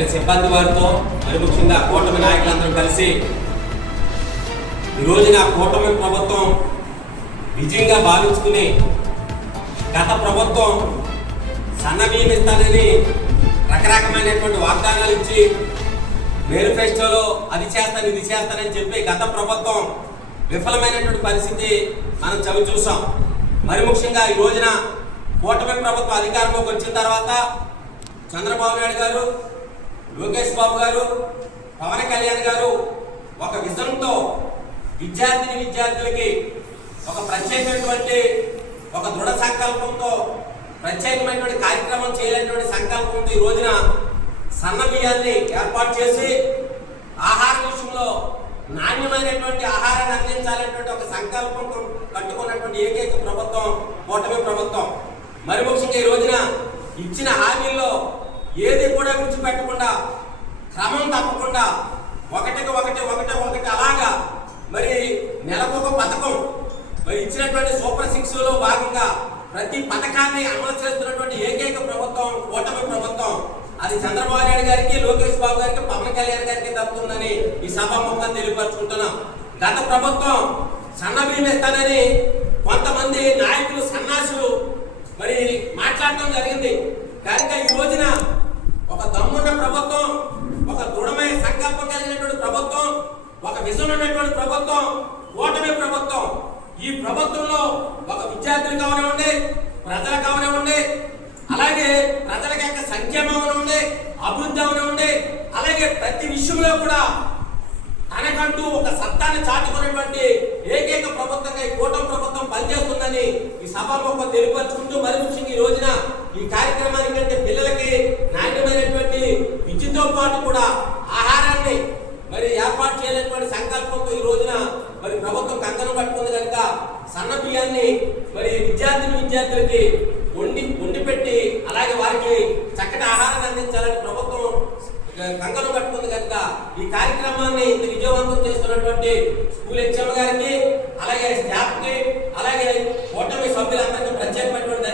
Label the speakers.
Speaker 1: మరి సిబ్బంది వారితో మరి ముఖ్యంగా కూటమి నాయకులందరూ కలిసి ఈ రోజున కూటమి ప్రభుత్వం విజయంగా భావించుకుని గత ప్రభుత్వం సన్న ఇస్తానని రకరకమైనటువంటి వాగ్దానాలు ఇచ్చి మేనిఫెస్టోలో అది చేస్తాను ఇది చేస్తానని చెప్పి గత ప్రభుత్వం విఫలమైనటువంటి పరిస్థితి మనం చవి చూసాం. మరి ముఖ్యంగా ఈ రోజున కూటమి ప్రభుత్వం అధికారంలోకి వచ్చిన తర్వాత చంద్రబాబు నాయుడు గారు లోకేష్ బాబు గారు పవన్ కళ్యాణ్ గారు ఒక విజన్తో విద్యార్థిని విద్యార్థులకి ఒక ప్రత్యేకమైనటువంటి ఒక దృఢ సంకల్పంతో ప్రత్యేకమైనటువంటి కార్యక్రమం చేయాలనేటువంటి సంకల్పంతో ఈ రోజున సన్న బియ్యాన్ని ఏర్పాటు చేసి ఆహార విషయంలో నాణ్యమైనటువంటి ఆహారాన్ని అందించాలనేటువంటి ఒక సంకల్పం కట్టుకున్నటువంటి ఏకైక ప్రభుత్వం కూటమి ప్రభుత్వం. మరి ముఖ్యంగా ఈ రోజున ఇచ్చిన హామీల్లో ఏది కూడా విడిచిపెట్టకుండా క్రమం తప్పకుండా ఒకటికి ఒకటి ఒకటి ఒకటి అలాగా మరి నెలకొక పథకం. మరి ఇచ్చినటువంటి సూపర్ సిక్స్లో భాగంగా ప్రతి పథకాన్ని అమలు చేస్తున్నటువంటి ఏకైక ప్రభుత్వం కూటమి ప్రభుత్వం అది చంద్రబాబు నాయుడు గారికి లోకేష్ బాబు గారికి పవన్ కళ్యాణ్ గారికి తప్పుతుందని ఈ సభాముఖంగా తెలియపరుచుకుంటున్నాం. గత ప్రభుత్వం సన్న బియ్యం ఇస్తానని కొంతమంది నాయకులు సన్నాసులు మరి మాట్లాడటం జరిగింది కనుక ఈ రోజున ఒక దమ్మున్న ప్రభుత్వం ఒక దృఢమైన సంకల్పం కలిగినటువంటి ప్రభుత్వం ఒక విజన్ ఉన్నటువంటి ప్రభుత్వం ఓటమి ప్రభుత్వం. ఈ ప్రభుత్వంలో ఒక విద్యార్థులు కావనివ్వండి ప్రజలు కావనివ్వండి అలాగే ప్రజల యొక్క సంక్షేమం అవనివ్వండి అభివృద్ధి అవనివ్వండి అలాగే ప్రతి విషయంలో కూడా తనకంటూ ఒక సత్తాన్ని చాటుకునేటువంటి ఏకైక ప్రభుత్వంగా ఈ కూటమి ప్రభుత్వం పనిచేస్తుందని ఈ సభలో తెలియపరుచుకుంటూ మరి ముఖ్యంగా ఈ రోజున ఈ కార్యక్రమానికి అంటే సన్న బియ్యాన్ని మరి విద్యార్థిని విద్యార్థులకి వండి వండి పెట్టి అలాగే వారికి చక్కటి ఆహారాన్ని అందించాలని ప్రభుత్వం కంకణం కట్టుకుంది కనుక ఈ కార్యక్రమాన్ని ఇంత విజయవంతం చేస్తున్నటువంటి స్కూల్ హెచ్ఎం గారికి అలాగే స్టాఫ్కి అలాగే ఓటమి సభ్యులందరికీ ప్రత్యేకమైనటువంటి